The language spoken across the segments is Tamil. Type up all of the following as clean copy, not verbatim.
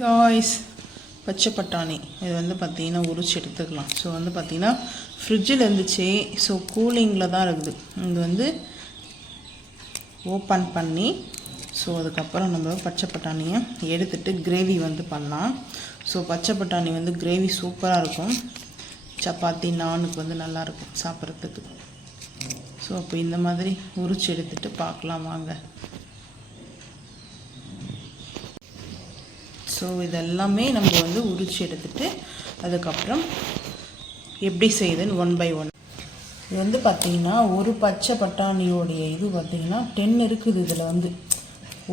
காய்ஸ் பச்சை பட்டாணி இது வந்து பார்த்திங்கன்னா உரிச்சு எடுத்துக்கலாம். ஸோ வந்து பார்த்திங்கன்னா ஃப்ரிட்ஜில் இருந்துச்சு. ஸோ கூலிங்கில் தான் இருக்குது. இது வந்து ஓப்பன் பண்ணி ஸோ அதுக்கப்புறம் நம்ம பச்சை பட்டாணியை எடுத்துகிட்டு கிரேவி வந்து பண்ணலாம். ஸோ பச்சை பட்டாணி வந்து கிரேவி சூப்பராக இருக்கும். சப்பாத்தி நானுக்கு வந்து நல்லாயிருக்கும் சாப்பிட்றதுக்கு. ஸோ அப்போ இந்த மாதிரி உரிச்சு எடுத்துகிட்டு பார்க்கலாம் வாங்க. ஸோ இதெல்லாமே நம்ம வந்து உரிச்சு எடுத்துகிட்டு அதுக்கப்புறம் எப்படி செய்யுதுன்னு 1 by 1. இது வந்து பார்த்திங்கன்னா ஒரு பச்சை பட்டாணியோடைய இது பார்த்திங்கன்னா 10 இருக்குது. இதில் வந்து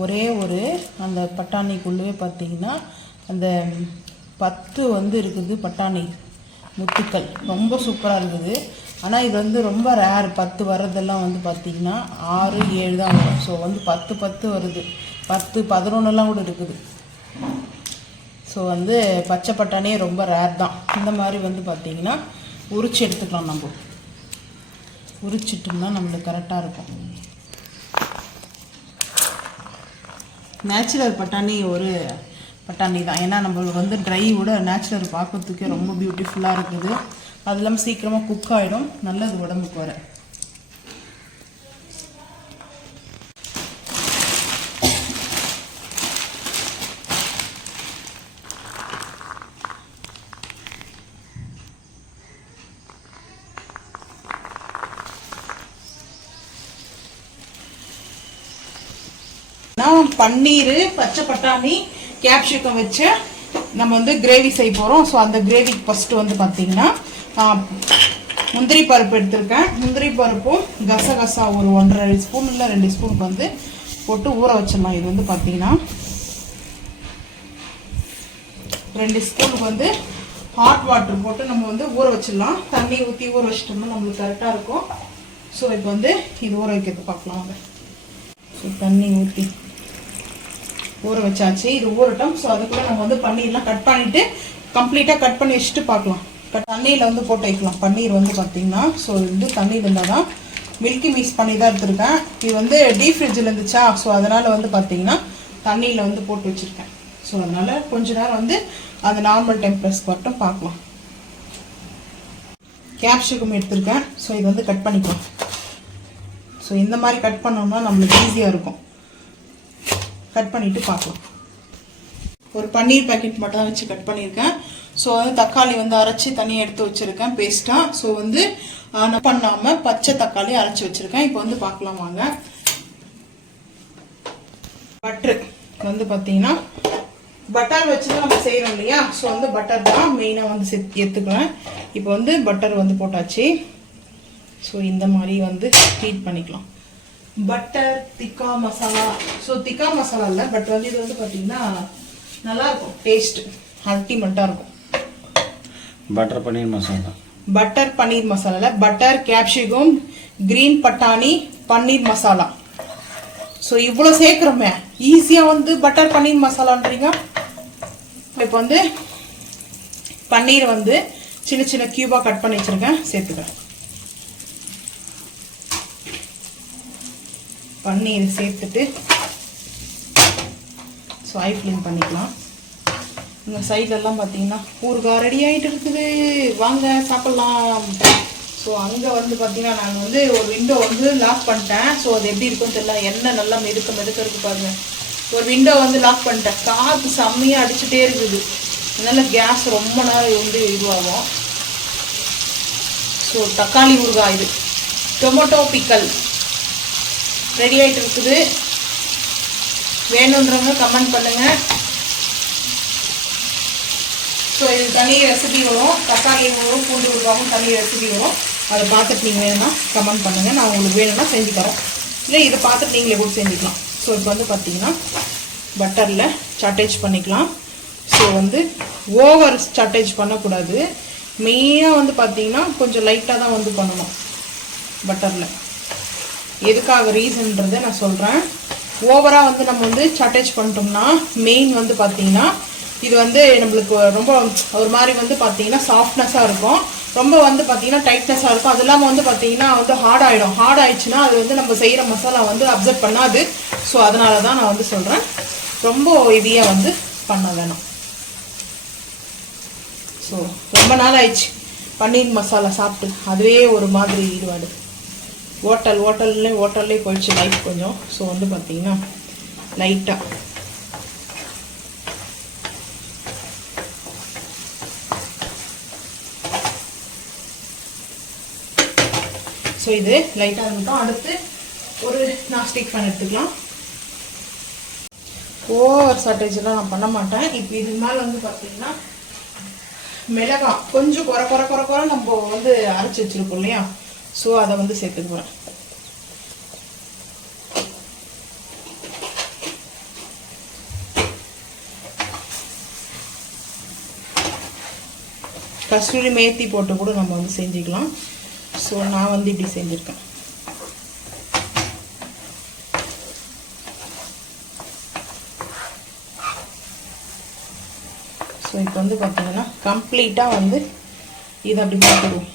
ஒரே ஒரு அந்த பட்டாணிக்குள்ளே பார்த்திங்கன்னா அந்த 10 வந்து இருக்குது பட்டாணி முத்துக்கள். ரொம்ப சூப்பராக இருக்குது. ஆனால் இது வந்து ரொம்ப ரேர். 10 வர்றதெல்லாம் வந்து பார்த்திங்கன்னா 6, 7 தான் வரும். ஸோ வந்து 10 வருது. 10, 11 கூட இருக்குது. ஸோ வந்து பச்சை பட்டாணியே ரொம்ப ரேர் தான். இந்த மாதிரி வந்து பார்த்திங்கன்னா உரிச்சு எடுத்துக்கலாம். நம்ம உரிச்சிட்டோம்னா நம்மளுக்கு கரெக்டாக இருக்கும். நேச்சுரல் பட்டாணி ஒரு பட்டாணி தான். ஏன்னா நம்மளுக்கு வந்து ட்ரையோட நேச்சுரல் பார்க்கறதுக்கே ரொம்ப பியூட்டிஃபுல்லாக இருக்குது. அது இல்லாமல் சீக்கிரமாக குக் ஆகிடும். நல்லது உடம்புக்கு வர. பன்னீர், பச்சை பட்டாணி, கேப்சிகம் வச்சு நம்ம வந்து கிரேவி செய்ய போகிறோம். ஸோ அந்த கிரேவிக்கு ஃபஸ்ட்டு வந்து பார்த்திங்கன்னா முந்திரி பருப்பு எடுத்திருக்கேன். முந்திரி பருப்பும் கசகசா ஒரு 1.5 ஸ்பூன் இல்லை 2 ஸ்பூனுக்கு வந்து போட்டு ஊற வச்சிடலாம். இது வந்து பார்த்திங்கன்னா 2 ஸ்பூனுக்கு வந்து ஹாட் வாட்டர் போட்டு நம்ம வந்து ஊற வச்சிடலாம். தண்ணி ஊற்றி ஊற வச்சிட்டோம்னா நம்மளுக்கு கரெக்டாக இருக்கும். ஸோ இப்போ வந்து இது ஊற வைக்கிறது பார்க்கலாம். ஸோ தண்ணி ஊற்றி ஊற வச்சாச்சு. இது ஊறட்டும். ஸோ அதுக்குள்ளே நம்ம வந்து பன்னீர்லாம் கட் பண்ணிவிட்டு கம்ப்ளீட்டாக கட் பண்ணி வச்சுட்டு பார்க்கலாம். தண்ணியில் வந்து போட்டு வைக்கலாம். பன்னீர் வந்து பார்த்திங்கன்னா ஸோ இது தண்ணியில் இருந்தால் தான் மில்கி மிக்ஸ் பண்ணி தான் எடுத்துருக்கேன். இது வந்து டீப் ஃப்ரிட்ஜில் இருந்துச்சா. ஸோ அதனால் வந்து பார்த்திங்கன்னா தண்ணியில் வந்து போட்டு வச்சுருக்கேன். ஸோ அதனால் கொஞ்ச நேரம் வந்து அந்த நார்மல் டெம்பரேச்சர் மட்டும் பார்க்கலாம். கேப்சிகம் எடுத்துருக்கேன். ஸோ இது வந்து கட் பண்ணிக்கலாம். ஸோ இந்த மாதிரி கட் பண்ணோம்னா நம்மளுக்கு ஈஸியாக இருக்கும். கட் பண்ணிவிட்டு பார்க்கலாம். ஒரு பன்னீர் பேக்கெட் மட்டும் தான் வச்சு கட் பண்ணியிருக்கேன். ஸோ வந்து தக்காளி வந்து அரைச்சி தனியாக எடுத்து வச்சுருக்கேன் பேஸ்ட்டாக. ஸோ வந்து பண்ணாமல் பச்சை தக்காளி அரைச்சி வச்சுருக்கேன். இப்போ வந்து பார்க்கலாம் வாங்க. பட்டர் வந்து பார்த்தீங்கன்னா பட்டர் வச்சு தான் நம்ம செய்கிறோம் இல்லையா. ஸோ வந்து பட்டர் தான் மெயினாக வந்து எடுத்துக்கிறேன். இப்போ வந்து பட்டர் வந்து போட்டாச்சு. ஸோ இந்த மாதிரி வந்து ஹீட் பண்ணிக்கலாம். பட்டர் திக்கா மசாலா. ஸோ திக்கா மசாலா இல்லை, பட் வந்து இது வந்து பார்த்தீங்கன்னா நல்லாயிருக்கும். டேஸ்ட் அல்டிமேட்டாக இருக்கும். Butter paneer masala. Butter paneer masala, butter capsicum green பட்டாணி பன்னீர் மசாலா. ஸோ இவ்வளோ சேர்க்குறோமே ஈஸியாக வந்து பட்டர் பன்னீர் மசாலான்றீங்க. இப்போ வந்து பன்னீர் வந்து சின்ன சின்ன கியூபாக கட் பண்ணி வச்சுருக்கேன். சேர்த்துக்கிறேன். பன்னீர் சேர்த்துட்டு ஸோ ஐ ஃப்ளேம் பண்ணிக்கலாம். இந்த சைட்லெல்லாம் பார்த்தீங்கன்னா ஊறுகாய் ரெடி ஆகிட்டு இருக்குது. வாங்க சாப்பிட்லாம். ஸோ அங்கே வந்து பார்த்தீங்கன்னா நான் வந்து ஒரு விண்டோ வந்து லாக் பண்ணிட்டேன். ஸோ அது எப்படி இருக்குன்னு தெரியல. எண்ணெய் நல்லா மெதுக்க இருக்கு பாருங்க. ஒரு விண்டோ வந்து லாக் பண்ணிட்டேன். காற்று செம்மையாக அடிச்சுட்டே இருக்குது. அதனால் கேஸ் ரொம்ப நேரம் வந்து இதுவாகும். ஸோ தக்காளி ஊறுகாய் இது டொமேட்டோ பிக்கல் ரெடி ஆகிட்டு இருக்குது. வேணுன்றவங்க கமெண்ட் பண்ணுங்கள். ஸோ இது தனி ரெசிபி வரும். தக்காளி வரும், பூண்டு ஊறுகாயும் தனி ரெசிபி வரும். அதை பார்த்துட்டு நீங்கள் வேணும்னா கமெண்ட் பண்ணுங்கள். நான் உங்களுக்கு வேணும்னா செஞ்சு தரோம். இல்லை இதை பார்த்துட்டு நீங்களே கூட செஞ்சுக்கலாம். ஸோ இப்போ வந்து பார்த்தீங்கன்னா பட்டரில் சாட்டேஜ் பண்ணிக்கலாம். ஸோ வந்து ஓவர் சாட்டேஜ் பண்ணக்கூடாது. மெயினாக வந்து பார்த்தீங்கன்னா கொஞ்சம் லைட்டாக தான் வந்து பண்ணணும் பட்டரில். எதுக்காக ரீசன்றதை நான் சொல்கிறேன். ஓவராக வந்து நம்ம வந்து சாட்டேஜ் பண்ணிட்டோம்னா மெயின் வந்து பார்த்தீங்கன்னா இது வந்து நம்மளுக்கு ரொம்ப ஒரு மாதிரி வந்து பார்த்தீங்கன்னா சாஃப்ட்னஸாக இருக்கும். ரொம்ப வந்து பார்த்தீங்கன்னா டைட்னஸாக இருக்கும். அது இல்லாமல் வந்து பார்த்தீங்கன்னா வந்து ஹார்ட் ஆகிடும். ஹார்ட் ஆயிடுச்சுன்னா அது வந்து நம்ம செய்கிற மசாலா வந்து அப்சர்வ் பண்ணாது. ஸோ அதனால தான் நான் வந்து சொல்கிறேன் ரொம்ப ஹெவியாக வந்து பண்ண வேணாம். ஸோ ரொம்ப நாள் ஆயிடுச்சு பன்னீர் மசாலா சாப்பிட்டு, அதுவே ஒரு மாதிரி ஈடுபாடு. ஹோட்டல்லே போயிடுச்சு லைஃப் கொஞ்சம். ஸோ வந்து பார்த்தீங்கன்னா லைட்டாக ஸோ இது லைட்டாக இருந்துட்டோம். அடுத்து ஒரு நாஸ்டிக் ஃபேன் எடுத்துக்கலாம். ஓவர் சாட்டேஜெலாம் நான் பண்ண மாட்டேன். இப்போ இதுக்கு மேலே வந்து பார்த்தீங்கன்னா மிளகாய் கொஞ்சம் குறை நம்ம வந்து அரைச்சி வச்சுருக்கோம் இல்லையா, ஸோ அதை வந்து சேர்த்துக்குவேன். கஸ்தூரி மேத்தி போட்டு கூட நம்ம வந்து செஞ்சுக்கலாம். ஸோ நான் வந்து இப்படி செஞ்சுருக்கேன். ஸோ இப்போ வந்து பார்த்தீங்கன்னா கம்ப்ளீட்டாக வந்து இதை அப்படி போட்டுடுவோம்.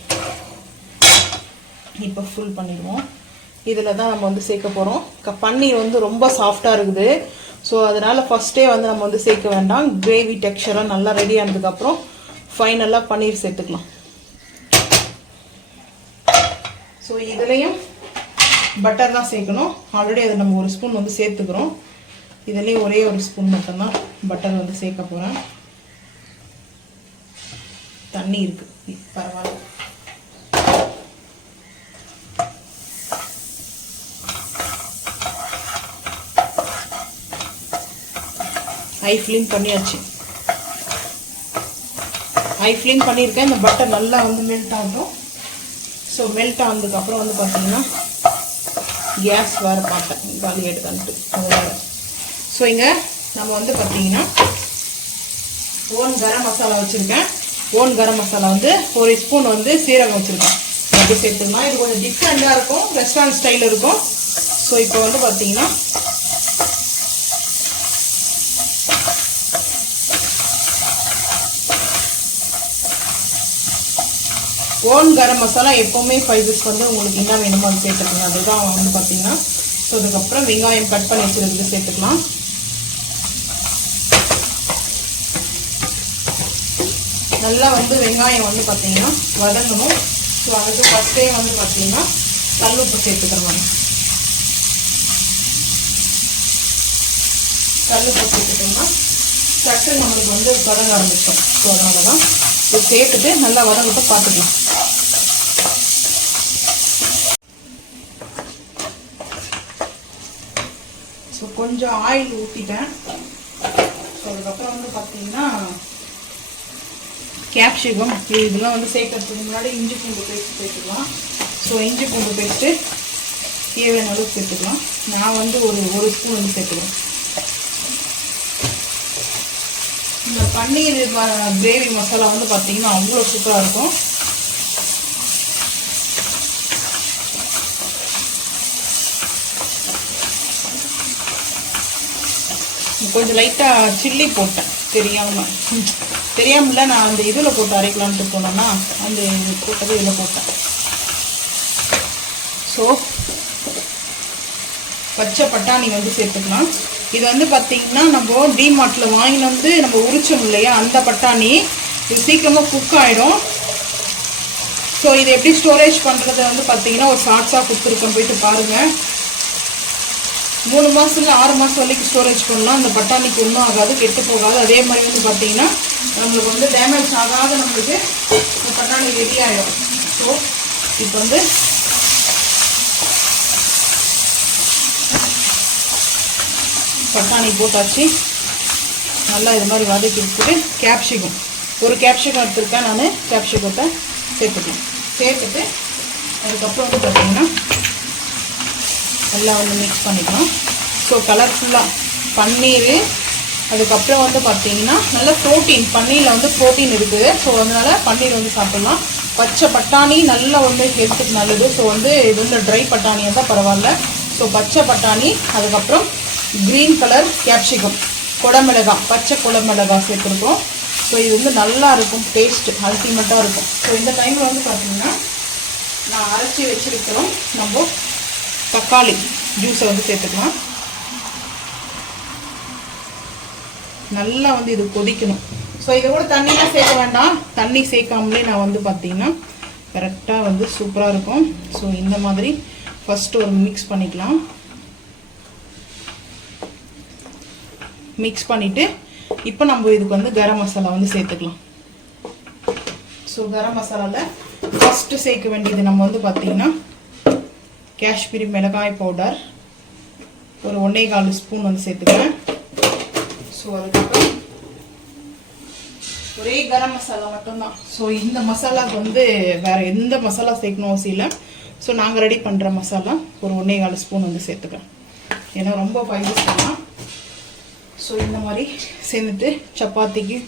இப்போ ஃபுல் பண்ணிடுவோம். இதில் தான் நம்ம வந்து சேர்க்க போகிறோம். பன்னீர் வந்து ரொம்ப சாஃப்டாக இருக்குது. ஸோ அதனால் ஃபஸ்ட்டே வந்து நம்ம வந்து சேர்க்க வேண்டாம். கிரேவி டெக்ஸ்சராக நல்லா ரெடி ஆனதுக்கப்புறம் ஃபைனலாக பன்னீர் சேர்த்துக்கலாம். ஸோ இதுலேயும் பட்டர் தான் சேர்க்கணும். ஆல்ரெடி அதை நம்ம ஒரு ஸ்பூன் வந்து சேர்த்துக்கிறோம். இதுலேயும் ஒரே ஒரு ஸ்பூன் மட்டும்தான் பட்டர் வந்து சேர்க்க போகிறேன். தண்ணி இருக்குது, பரவாயில்ல. ஹை ஃப்ளேம் பண்ணியாச்சு. ஹை ஃப்ளேம் பண்ணியிருக்கேன். இந்த பட்டர் நல்லா வந்து மெல்ட் ஆகட்டும். ஸோ மெல்ட் ஆனதுக்கப்புறம் வந்து பார்த்தீங்கன்னா கேஸ் வேறு பார்த்தேன் காலி எடுத்தான்ட்டு அது வேறு. ஸோ இங்கே நம்ம வந்து பார்த்தீங்கன்னா ஓன் கரம் மசாலா வச்சுருக்கேன். ஓன் கரம் மசாலா வந்து ஒரு ஸ்பூன் வந்து சீரகம் வச்சுருக்கேன். அப்படி சேர்த்துக்கலாம். இது கொஞ்சம் டிஃப்ரெண்ட்டாக இருக்கும், ரெஸ்டாரண்ட் ஸ்டைல் இருக்கும். ஸோ இப்போ வந்து பார்த்தீங்கன்னா ஓன் கரம் மசாலா எப்போவுமே ஸ்பைசஸ் வந்து உங்களுக்கு என்ன வேணுமோ அது சேர்த்துக்கலாம். அதுதான் வந்து பார்த்தீங்கன்னா. ஸோ அதுக்கப்புறம் வெங்காயம் கட் பண்ணி வச்சுருக்கிறது சேர்த்துக்கலாம். நல்லா வந்து வெங்காயம் வந்து பார்த்தீங்கன்னா வதங்கணும். ஸோ அதுக்கு ஃபஸ்ட்டே வந்து பார்த்தீங்கன்னா கல்லுப்பு சேர்த்துக்கிறோம். கல்லுப்பு சேர்த்துட்டோம்னா சட்டு நம்மளுக்கு வந்து வதங்க ஆரம்பிச்சோம். ஸோ அதனால தான் இது சேர்த்துட்டு நல்லா வதங்கிட்டு பார்த்துக்கலாம். ஸோ கொஞ்சம் ஆயில் ஊற்றிட்டேன். ஸோ அதுக்கப்புறம் வந்து பார்த்தீங்கன்னா கேப்சிகம் இதெல்லாம் வந்து சேர்க்கறதுக்கு முன்னாடி இஞ்சி பூண்டு பேஸ்ட் சேர்த்துக்கலாம். ஸோ இஞ்சி பூண்டு பேஸ்ட்டு தேவையான அளவுக்கு சேர்த்துக்கலாம். நான் வந்து ஒரு ஸ்பூன் வந்து சேர்த்துக்கலாம். இந்த பன்னீர் கிரேவி மசாலா வந்து பார்த்தீங்கன்னா அவ்வளோ சூப்பராக இருக்கும். கொஞ்சம் லைட்டாக சில்லி போட்டேன் தெரியாமல நான் அந்த இதில் போட்டு அரைக்கலான்ட்டு போனேன்னா அந்த போட்டது இதில் போட்டேன். ஸோ பச்சை பட்டாணி வந்து சேர்த்துக்கலாம். இது வந்து பார்த்தீங்கன்னா நம்ம டிமார்ட்டில் வாங்கிட்டு வந்து நம்ம உரிச்சோம் இல்லையா, அந்த பட்டாணி இது சீக்கிரமாக குக் ஆகிடும். ஸோ இது எப்படி ஸ்டோரேஜ் பண்ணுறது வந்து பார்த்தீங்கன்னா ஒரு ஷார்ட்ஸாக கொடுத்துருக்கோம், போயிட்டு பாருங்கள். 3 மாதத்துல 6 மாதம் வரைக்கும் ஸ்டோரேஜ் பண்ணலாம். அந்த பட்டாணிக்கு ஒன்றும் ஆகாது, கெட்டு போகாது. அதே மாதிரி வந்து பார்த்தீங்கன்னா நம்மளுக்கு வந்து டேமேஜ் ஆகாத நம்மளுக்கு இந்த பட்டாணி ரெடி ஆகிடும். ஸோ இப்போ வந்து பட்டாணி போட்டாச்சு. நல்லா இது மாதிரி வதக்கி எடுத்துட்டு கேப்சிகம் ஒரு கேப்சிகம் எடுத்துருக்கேன் நான். கேப்சிகத்தை சேர்த்துட்டு அதுக்கப்புறம் வந்து பார்த்தீங்கன்னா நல்லா வந்து மிக்ஸ் பண்ணிக்கலாம். ஸோ கலர்ஃபுல்லாக பன்னீர், அதுக்கப்புறம் வந்து பார்த்தீங்கன்னா நல்ல ப்ரோட்டீன், பன்னீரில் வந்து ப்ரோட்டீன் இருக்குது. ஸோ அதனால் பன்னீர் வந்து சாப்பிட்லாம். பச்சை பட்டாணி நல்லா வந்து ஹெல்த்துக்கு நல்லது. ஸோ வந்து இது வந்து ட்ரை பட்டாணியாக தான் பரவாயில்ல. ஸோ பச்சை பட்டாணி, அதுக்கப்புறம் க்ரீன் கலர் கேப்சிகம், குடமிளகாய், பச்சை குடமிளகாய் சேர்த்துருக்கோம். ஸோ இது வந்து நல்லா இருக்கும், டேஸ்ட்டு அல்டிமேட்டாக இருக்கும். ஸோ இந்த டைமில் வந்து பார்த்தீங்கன்னா நான் அரைச்சி வச்சுருக்கிறோம் நம்ம தக்காளி ஜூஸை வந்து சேர்த்துக்கலாம். நல்லா வந்து இது கொதிக்கணும். ஸோ இது கூட தண்ணிலாம் சேர்க்க வேண்டாம். தண்ணி சேர்க்காமலே நான் வந்து பார்த்தீங்கன்னா கரெக்டாக வந்து சூப்பராக இருக்கும். ஸோ இந்த மாதிரி ஃபஸ்ட்டு ஒரு மிக்ஸ் பண்ணிக்கலாம். மிக்ஸ் பண்ணிவிட்டு இப்போ நம்ம இதுக்கு வந்து கரம் மசாலா வந்து சேர்த்துக்கலாம். ஸோ கரம் மசாலாவில் ஃபஸ்ட்டு சேர்க்க வேண்டியது நம்ம வந்து பார்த்தீங்கன்னா காஷ்மீரி மிளகாய் பவுடர் ஒரு 1.25 ஸ்பூன் வந்து சேர்த்துக்கிறேன். ஸோ அதுக்கப்புறம் ஒரே கரம் மசாலா மட்டும்தான். ஸோ இந்த மசாலாவுக்கு வந்து வேறு எந்த மசாலா சேர்க்கணும் அவசியம் இல்லை. ஸோ நாங்கள் ரெடி பண்ணுற மசாலா ஒரு 1.25 ஸ்பூன் வந்து சேர்த்துக்கிறேன். ஏன்னா ரொம்ப ஃபைபர்ஸ் தான். ஸோ இந்த மாதிரி சேர்ந்துட்டு சப்பாத்திக்கு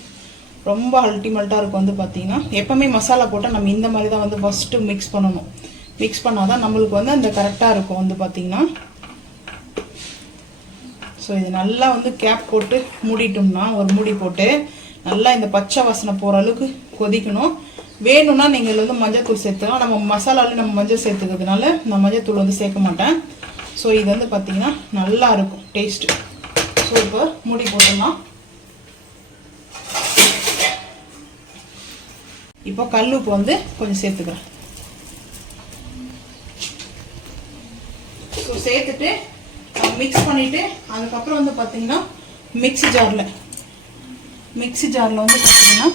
ரொம்ப அல்டிமேட்டாக இருக்கும். வந்து பார்த்தீங்கன்னா எப்போவுமே மசாலா போட்டால் நம்ம இந்த மாதிரி தான் வந்து ஃபஸ்ட்டு மிக்ஸ் பண்ணணும். மிக்ஸ் பண்ணால் தான் நம்மளுக்கு வந்து அந்த கரெக்டாக இருக்கும். வந்து பார்த்தீங்கன்னா ஸோ இது நல்லா வந்து கேப் போட்டு மூடிட்டோம்னா ஒரு மூடி போட்டு நல்லா இந்த பச்சை வாசனை போகிற அளவுக்கு கொதிக்கணும். வேணும்னா நீங்கள் வந்து மஞ்சள் தூள் சேர்த்துக்கலாம். நம்ம மசாலாவில் நம்ம மஞ்சள் சேர்த்துக்கிறதுனால நான் மஞ்சள் தூள் வந்து சேர்க்க மாட்டேன். ஸோ இது வந்து பார்த்தீங்கன்னா நல்லா இருக்கும் டேஸ்ட்டு. ஸோ இப்போ மூடி போட்டுடலாம். இப்போ கல் உப்பு வந்து கொஞ்சம் சேர்த்துக்கிறேன். ஸோ சேர்த்துட்டு மிக்ஸ் பண்ணிவிட்டு அதுக்கப்புறம் வந்து பார்த்தீங்கன்னா மிக்ஸி ஜாரில் வந்து பார்த்தீங்கன்னா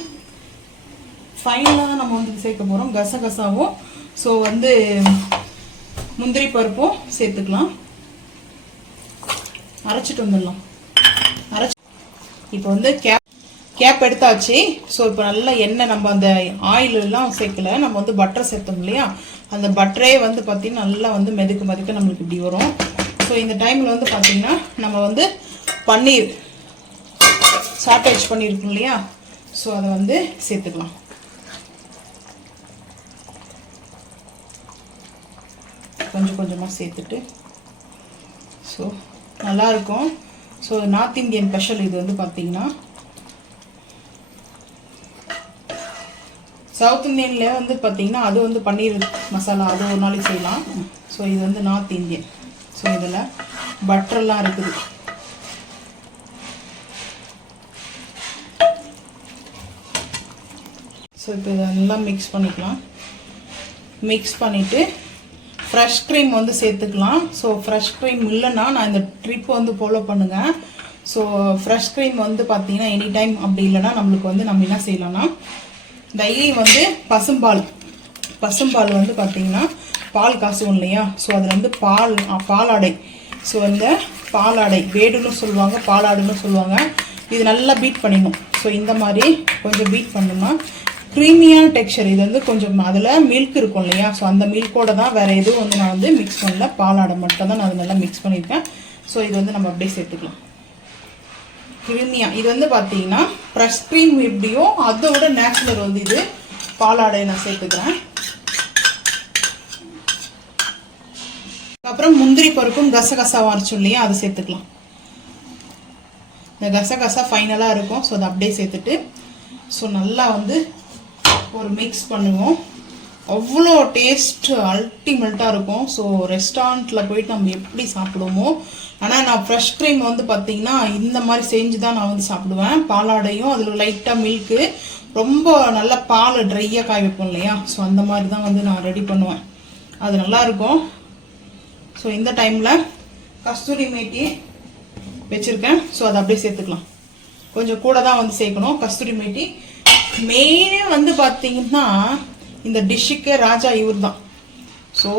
ஃபைனலாக தான் நம்ம வந்து சேர்க்க போகிறோம். கசகசாவும் ஸோ வந்து முந்திரி பருப்பும் சேர்த்துக்கலாம். அரைச்சிட்டு வந்துடலாம். இப்போ வந்து கேப் எடுத்தாச்சு. ஸோ இப்போ நல்லா எண்ணெய் நம்ம அந்த ஆயிலெல்லாம் சேர்க்கல, நம்ம வந்து பட்டர் சேர்த்தோம் இல்லையா, அந்த பட்டரே வந்து பார்த்திங்கன்னா நல்லா வந்து மெதுக்க நம்மளுக்கு இப்படி வரும். ஸோ இந்த டைமில் வந்து பார்த்திங்கன்னா நம்ம வந்து பன்னீர் சாட்டேஜ் பண்ணியிருக்கோம் இல்லையா, ஸோ அதை வந்து சேர்த்துக்கலாம். கொஞ்சம் கொஞ்சமாக சேர்த்துட்டு ஸோ நல்லாயிருக்கும். ஸோ நார்த் இந்தியன் ஸ்பெஷல் இது வந்து பார்த்திங்கன்னா. சவுத் இந்தியன்ல வந்து பார்த்தீங்கன்னா அது வந்து பன்னீர் மசாலா அது ஒரு நாளைக்கு செய்யலாம். ஸோ இது வந்து நார்த் இந்தியன். ஸோ இதில் பட்டர்லாம் இருக்குது. ஸோ இப்போ இதெல்லாம் மிக்ஸ் பண்ணிக்கலாம். மிக்ஸ் பண்ணிவிட்டு ஃப்ரெஷ் க்ரீம் வந்து சேர்த்துக்கலாம். ஸோ ஃப்ரெஷ் க்ரீம் இல்லைன்னா நான் இந்த ட்ரிப் வந்து ஃபாலோ பண்ணுங்கள். ஸோ ஃப்ரெஷ் க்ரீம் வந்து பார்த்தீங்கன்னா எனி டைம் அப்படி இல்லைன்னா நம்மளுக்கு வந்து நம்ம என்ன செய்யலாம்னா டெய்லி வந்து பசும்பால் வந்து பார்த்தீங்கன்னா பால் காசுவோம் இல்லையா, ஸோ அதில் வந்து பாலாடை. ஸோ இந்த பாலாடை வேடுன்னு சொல்லுவாங்க, பாலாடுன்னு சொல்லுவாங்க. இது நல்லா பீட் பண்ணிடணும். ஸோ இந்த மாதிரி கொஞ்சம் பீட் பண்ணோம்னா க்ரீமியான டெக்ஸ்சர். இது வந்து கொஞ்சம் அதில் மில்க் இருக்கும் இல்லையா, ஸோ அந்த மில்கோட தான், வேறு எதுவும் வந்து நான் வந்து மிக்ஸ் பண்ணல, பாலாடை மட்டும் தான் நான் அது நல்லா மிக்ஸ் பண்ணியிருக்கேன். ஸோ இது வந்து நம்ம அப்படியே சேர்த்துக்கலாம் க்ரீமியாக. இது வந்து பார்த்தீங்கன்னா ஃப்ரெஷ் க்ரீம் எப்படியோ அதோட நேச்சுரல் வந்து இது பாலாடை நான் சேர்த்துக்கிறேன். அப்புறம் முந்திரி பருப்பும் கசகசாவும் அரைச்சோம் இல்லையா, அதை சேர்த்துக்கலாம். இந்த கசகசா ஃபைனலாக இருக்கும். ஸோ அதை அப்படியே சேர்த்துட்டு ஸோ நல்லா வந்து ஒரு மிக்ஸ் பண்ணுவோம். அவ்வளோ டேஸ்ட் அல்டிமேட்டாக இருக்கும். ஸோ ரெஸ்டாரண்ட்டில் போயிட்டு நம்ம எப்படி சாப்பிடுவோமோ, ஆனால் நான் ஃப்ரெஷ் க்ரீம் வந்து பார்த்தீங்கன்னா இந்த மாதிரி செஞ்சு தான் நான் வந்து சாப்பிடுவேன். பாலாடையும் அதில் லைட்டாக மில்க்கு, ரொம்ப நல்லா பால் ட்ரையாக காய வைப்போம் இல்லையா, ஸோ அந்த மாதிரி தான் வந்து நான் ரெடி பண்ணுவேன். அது நல்லாயிருக்கும். ஸோ இந்த டைமில் கஸ்தூரி மேத்தி வச்சுருக்கேன். ஸோ அதை அப்படியே சேர்த்துக்கலாம். கொஞ்சம் கூட தான் வந்து சேர்க்கணும் கஸ்தூரி மேத்தி. மெயினே வந்து பார்த்தீங்கன்னா இந்த டிஷ்ஷுக்கு ராஜா இவர் தான். ஸோ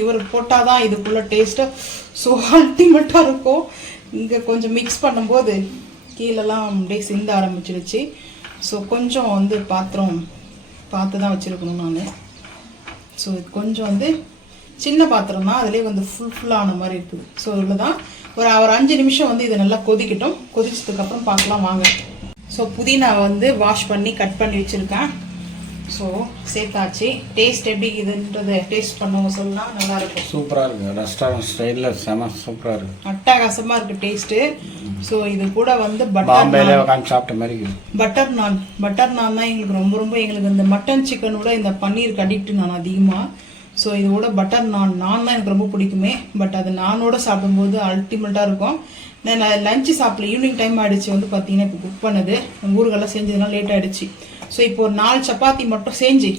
இவர் போட்டால் தான் இதுக்குள்ளே டேஸ்ட்டாக ஸோ அல்டிமேட்டாக இருக்கும். இங்கே கொஞ்சம் மிக்ஸ் பண்ணும்போது கீழெல்லாம் அப்படியே சிந்த ஆரம்பிச்சிடுச்சு. ஸோ கொஞ்சம் வந்து பாத்திரம் பார்த்து தான் வச்சுருக்கணும் நான். ஸோ இது கொஞ்சம் வந்து சின்ன பாத்திரம் தான், அதுலேயே வந்து ஃபுல்லான மாதிரி இருக்குது. ஸோ இதில் தான் ஒரு 5 நிமிஷம் வந்து இதை நல்லா கொதிக்கட்டும். கொதிச்சதுக்கப்புறம் பார்க்கலாம் வாங்க. ஸோ புதினா வந்து வாஷ் பண்ணி கட் பண்ணி வச்சுருக்கேன். ஸோ சேர்த்தாச்சு. டேஸ்ட் எப்படி இதுன்றதை டேஸ்ட் பண்ணவங்க சொல்லலாம். நல்லாயிருக்கும், சூப்பராக இருக்குது. ரெஸ்டாரண்ட் ஸ்டைலில் செம சூப்பராக இருக்குது, அட்டகாசமாக இருக்குது டேஸ்ட்டு. ஸோ இது கூட வந்து பாம்பேல உட்காந்து சாப்பிட்ட மாதிரி இருக்குது. பட்டர் நான் தான் எங்களுக்கு ரொம்ப எங்களுக்கு இந்த மட்டன் சிக்கனோட இந்த பன்னீருக்கு அடிக்ட் நான் அதிகமாக. ஸோ இதோட பட்டர் நான் தான் எனக்கு ரொம்ப பிடிக்குமே. பட் அது நானோட சாப்பிடும்போது அல்டிமேட்டாக இருக்கும். நான் லஞ்சு சாப்பிடல, ஈவினிங் டைம் ஆகிடுச்சு வந்து பார்த்தீங்கன்னா இப்போ குக் பண்ணது ஊறுகெல்லாம் செஞ்சதுனால லேட் ஆகிடுச்சு. ஸோ இப்போ ஒரு 4 சப்பாத்தி மட்டும் செஞ்சு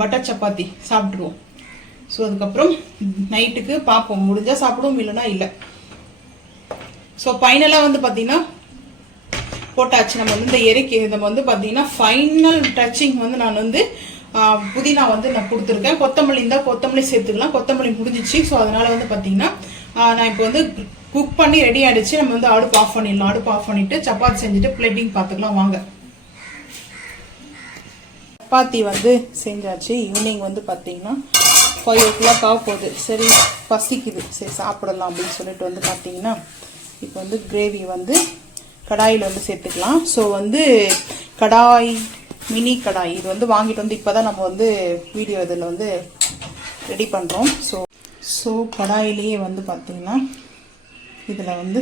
பட்டர் சப்பாத்தி சாப்பிட்ருவோம். ஸோ அதுக்கப்புறம் நைட்டுக்கு பார்ப்போம், முடிஞ்சால் சாப்பிடுவோம், இல்லைன்னா இல்லை. ஸோ ஃபைனலாக வந்து பார்த்தீங்கன்னா போட்டாச்சு. நம்ம வந்து இந்த இறக்கி நம்ம வந்து பார்த்தீங்கன்னா ஃபைனல் டச்சிங் வந்து நான் வந்து புதினா வந்து நான் கொடுத்துருக்கேன். கொத்தமல்லி இருந்தால் கொத்தமல்லி சேர்த்துக்கலாம், கொத்தமல்லி முடிஞ்சிச்சு. ஸோ அதனால வந்து பார்த்தீங்கன்னா நான் இப்போ வந்து குக் பண்ணி ரெடி ஆகிடுச்சு. நம்ம வந்து அடுப்பு ஆஃப் பண்ணிடலாம். அடுப்பு ஆஃப் பண்ணிவிட்டு சப்பாத்தி செஞ்சுட்டு பிளேட்டிங் பார்த்துக்கலாம் வாங்க. சப்பாத்தி வந்து செஞ்சாச்சு. ஈவினிங் வந்து பார்த்தீங்கன்னா 5 o'clock ஆக போகுது. சரி பசிக்குது, சரி சாப்பிடலாம் அப்படின்னு சொல்லிட்டு வந்து பார்த்தீங்கன்னா இப்போ வந்து கிரேவி வந்து கடாயில் வந்து சேர்த்துக்கலாம். ஸோ வந்து கடாய், மினி கடாய் இது வந்து வாங்கிட்டு வந்து இப்போ தான் நம்ம வந்து வீடியோ இதில் வந்து ரெடி பண்ணுறோம். ஸோ கடாயிலேயே வந்து பார்த்திங்கன்னா இதில் வந்து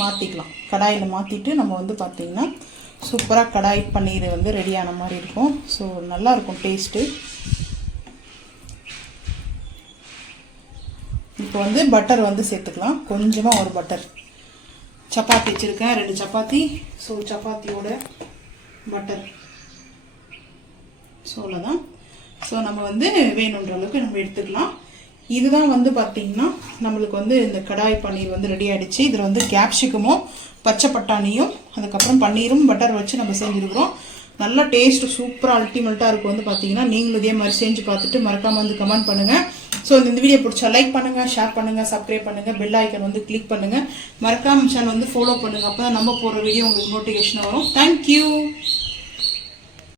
மாற்றிக்கலாம். கடாயில் மாற்றிட்டு நம்ம வந்து பார்த்திங்கன்னா சூப்பராக கடாய் பன்னீர் வந்து ரெடியான மாதிரி இருக்கும். ஸோ நல்லாயிருக்கும் டேஸ்ட்டு. இப்போ வந்து பட்டர் வந்து சேர்த்துக்கலாம், கொஞ்சமாக ஒரு பட்டர். சப்பாத்தி வச்சுருக்கேன் 2 சப்பாத்தி. ஸோ சப்பாத்தியோட பட்டர் ஸோ அவ்வளோதான். ஸோ நம்ம வந்து வேணுன்ற அளவுக்கு நம்ம எடுத்துக்கலாம். இதுதான் வந்து பார்த்திங்கன்னா நம்மளுக்கு வந்து இந்த கடாய் பன்னீர் வந்து ரெடி ஆகிடுச்சு. இதில் வந்து கேப்சிகமும் பச்சை பட்டாணியும் அதுக்கப்புறம் பன்னீரும் பட்டர் வச்சு நம்ம செஞ்சுருக்கிறோம். நல்ல டேஸ்ட்டு சூப்பராக அல்டிமேட்டாக இருக்கும். வந்து பார்த்தீங்கன்னா நீங்களும் இதே மாதிரி செஞ்சு பார்த்துட்டு மறக்காமல் வந்து கமெண்ட் பண்ணுங்கள். ஸோ இந்த வீடியோ பிடிச்சா லைக் பண்ணுங்கள், ஷேர் பண்ணுங்கள், சப்ஸ்கிரைப் பண்ணுங்கள், பெல் ஐக்கன் வந்து கிளிக் பண்ணுங்கள். மறக்காமல் சேனல் வந்து ஃபாலோ பண்ணுங்கள். அப்போ தான் நம்ம போடுற வீடியோ உங்களுக்கு நோட்டிஃபிகேஷன் வரும். தேங்க்யூ.